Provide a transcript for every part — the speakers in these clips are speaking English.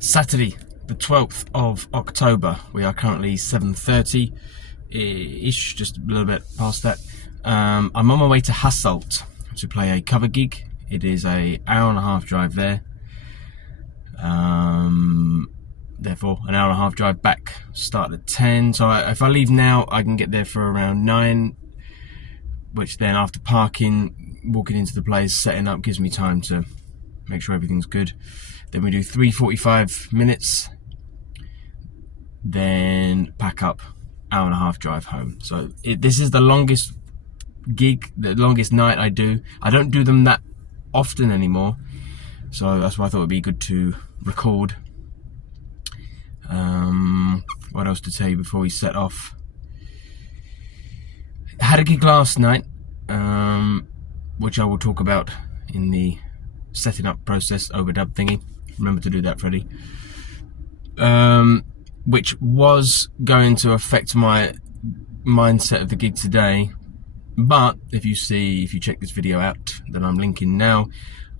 Saturday, the 12th of October. We are currently 7:30 ish, just a little bit past that. I'm on my way to Hasselt to play a cover gig. It is a hour-and-a-half drive there. Therefore, an hour-and-a-half drive back. Start at 10. So if I leave now, I can get there for around 9. Which then, after parking, walking into the place, setting up, gives me time to make sure everything's good. Then we do 3 45 minutes, then pack up, hour-and-a-half drive home. So this is the longest gig, the longest night I do. I don't do them that often anymore, so that's why I thought it'd be good to record. What else to tell you before we set off? I had a gig last night, which I will talk about in the setting up process, overdub thingy. Remember to do that, Freddie. Which was going to affect my mindset of the gig today, but if you check this video out that I'm linking now,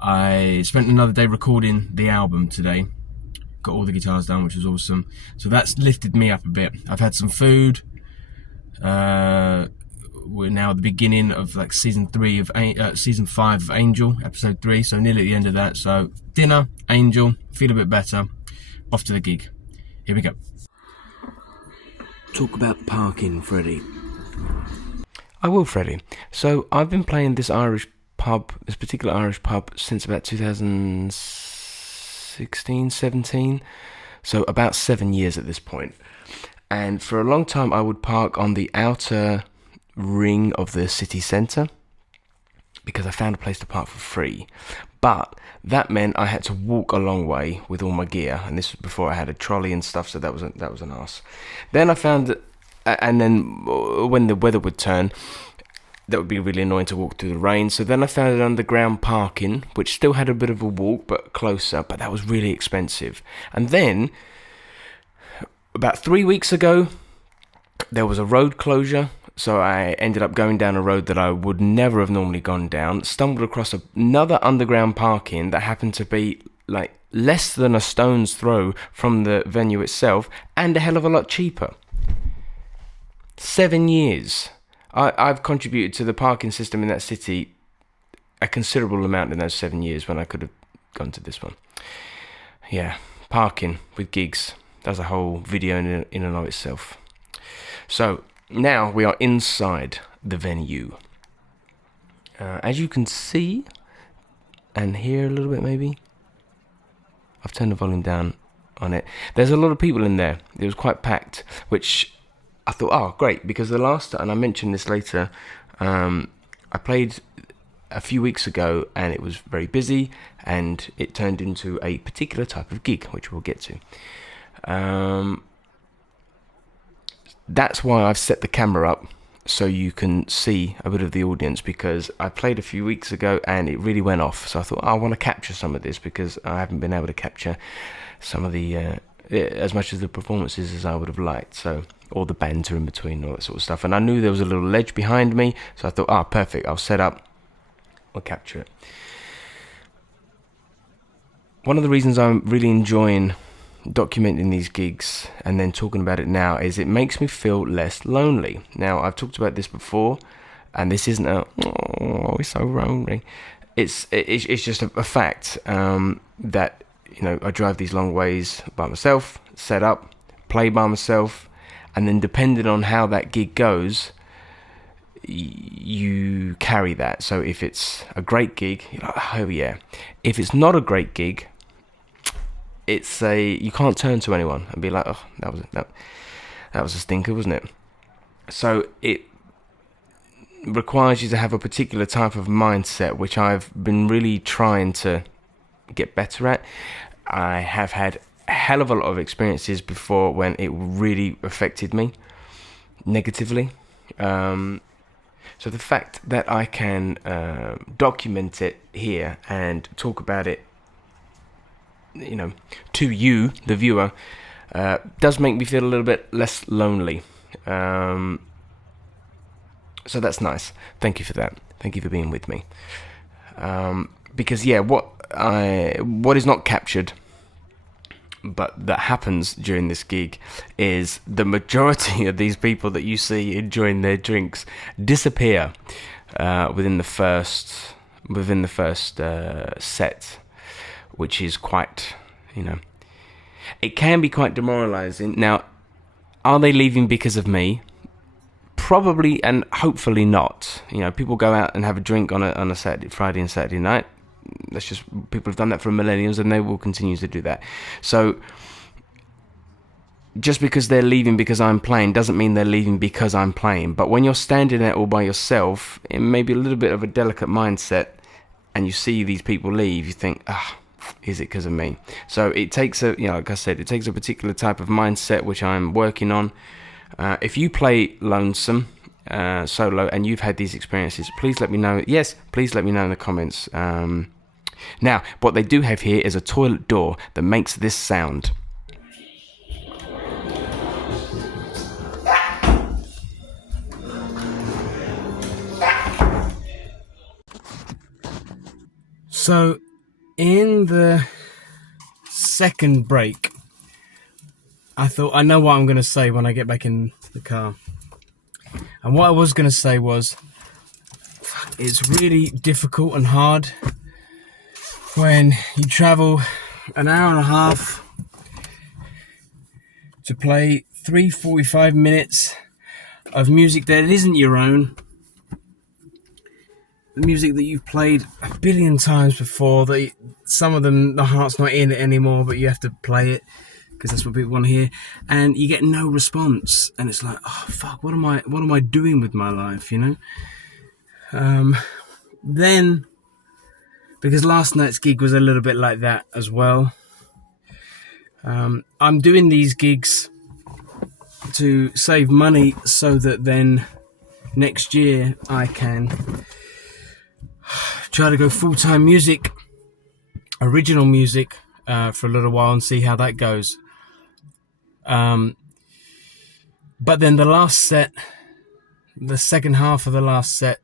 I spent another day recording the album today. Got all the guitars done, which was awesome. So that's lifted me up a bit. I've had some food. We're now at the beginning of like season 5 of Angel, episode 3. So nearly at the end of that. So dinner, Angel, feel a bit better. Off to the gig. Here we go. Talk about parking, Freddie. I will, Freddie. So I've been playing this particular Irish pub since about 2016, 17. So about 7 years at this point. And for a long time I would park on the outer ring of the city centre because I found a place to park for free. But that meant I had to walk a long way with all my gear, and this was before I had a trolley and stuff, so that was an arse. Then I found, and then when the weather would turn, that would be really annoying to walk through the rain. So then I found an underground parking, which still had a bit of a walk, but closer, but that was really expensive. And then, about 3 weeks ago, there was a road closure. So I ended up going down a road that I would never have normally gone down, stumbled across another underground parking that happened to be like less than a stone's throw from the venue itself, and a hell of a lot cheaper. 7 years. I've contributed to the parking system in that city a considerable amount in those 7 years when I could have gone to this one. Yeah, parking with gigs. That's a whole video in and of itself. So now we are inside the venue. As you can see and hear a little bit maybe, I've turned the volume down on it. There's a lot of people in there. It was quite packed, which I thought, oh great, because the last, and I mentioned this later, I played a few weeks ago and it was very busy and it turned into a particular type of gig, which we'll get to. That's why I've set the camera up so you can see a bit of the audience, because I played a few weeks ago and it really went off. So I thought, I want to capture some of this because I haven't been able to capture some of the as much of the performances as I would have liked. So all the banter in between, all that sort of stuff. And I knew there was a little ledge behind me, so I thought, perfect, I'll set up, I'll capture it. One of the reasons I'm really enjoying documenting these gigs and then talking about it now is it makes me feel less lonely. Now, I've talked about this before, and this isn't it's so lonely. It's just a fact that, you know, I drive these long ways by myself, set up, play by myself, and then depending on how that gig goes, you carry that. So if it's a great gig, you're like, oh yeah. If it's not a great gig, you can't turn to anyone and be like, oh, that was a stinker, wasn't it? So it requires you to have a particular type of mindset, which I've been really trying to get better at. I have had a hell of a lot of experiences before when it really affected me negatively. So the fact that I can document it here and talk about it, you know, to you, the viewer, does make me feel a little bit less lonely. So that's nice. Thank you for that. Thank you for being with me. Because yeah, what is not captured but that happens during this gig is the majority of these people that you see enjoying their drinks disappear within the first set, which is quite, it can be quite demoralizing. Now, are they leaving because of me? Probably and hopefully not. People go out and have a drink on a Friday and Saturday night. That's just, people have done that for millennials, and they will continue to do that. So just because they're leaving because I'm playing doesn't mean they're leaving because I'm playing. But when you're standing there all by yourself, it may be a little bit of a delicate mindset, and you see these people leave, you think, is it because of me? So it takes like I said, it takes a particular type of mindset, which I'm working on. If you play lonesome, solo, and you've had these experiences, please let me know. Yes, please let me know in the comments. Now, what they do have here is a toilet door that makes this sound. So, in the second break, I thought, I know what I'm going to say when I get back in the car. And what I was going to say was, it's really difficult and hard when you travel an hour and a half to play 45 minutes of music that isn't your own. The music that you've played a billion times before, that some of them, the heart's not in it anymore, but you have to play it because that's what people want to hear, and you get no response, and it's like, oh fuck, what am I doing with my life, Then, because last night's gig was a little bit like that as well, I'm doing these gigs to save money so that then next year I can try to go full-time music, original music, for a little while and see how that goes. But then the last set, the second half of the last set,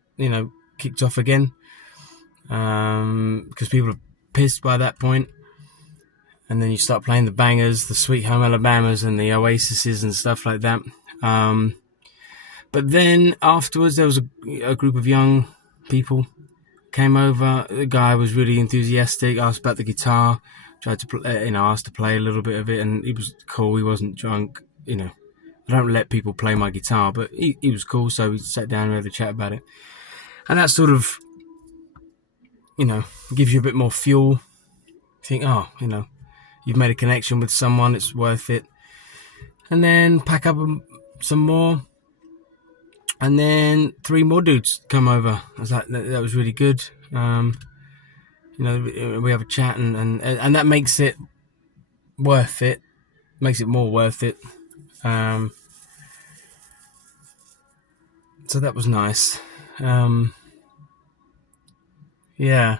kicked off again, because people are pissed by that point. And then you start playing the bangers, the Sweet Home Alabamas and the Oasises and stuff like that. But then afterwards, there was a group of young people came over. The guy was really enthusiastic, asked about the guitar, tried to play, asked to play a little bit of it, and he was cool. He wasn't drunk, I don't let people play my guitar, but he was cool, so we sat down and had a chat about it. And that sort of, gives you a bit more fuel. You think, you've made a connection with someone, it's worth it. And then pack up some more. And then 3 more dudes come over. I was like, that was really good. We have a chat, and that makes it worth it. Makes it more worth it. So that was nice. Yeah.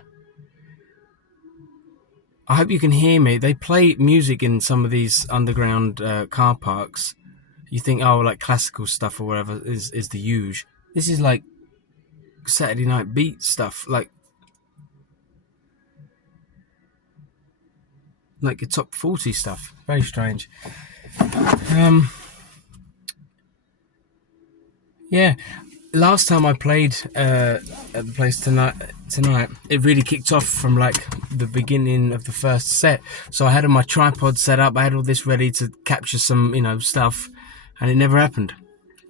I hope you can hear me. They play music in some of these underground car parks. You think, like classical stuff or whatever is the huge. This is like Saturday night beat stuff, like your top 40 stuff. Very strange. Yeah. Last time I played at the place tonight, it really kicked off from like the beginning of the first set. So I had my tripod set up. I had all this ready to capture some, stuff, and it never happened.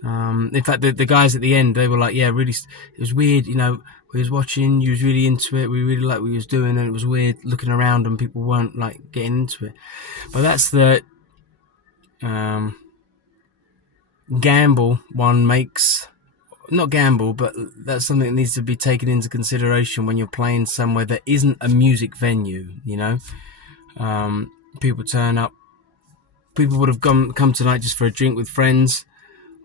In fact, the guys at the end, they were like, yeah, really, it was weird, we was watching, you was really into it, we really liked what we was doing, and it was weird looking around and people weren't like getting into it. But that's the gamble one makes. Not gamble, but that's something that needs to be taken into consideration when you're playing somewhere that isn't a music venue, People turn up. People would have come tonight just for a drink with friends,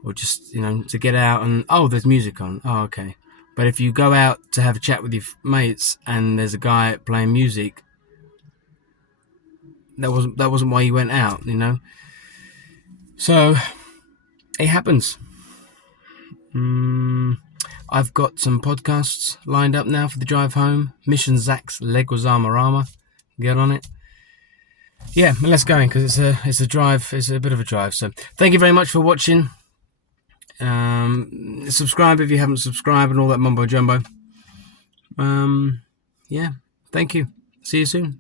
or just, to get out and, there's music on. Oh, okay. But if you go out to have a chat with your mates and there's a guy playing music, that wasn't why you went out, So, it happens. I've got some podcasts lined up now for the drive home. Mission Zach's Lego Zamarama. Get on it. yeah, let's go in because it's a drive. It's a bit of a drive. So thank you very much for watching. Subscribe if you haven't subscribed and all that mumbo jumbo. Yeah, thank you. See you soon.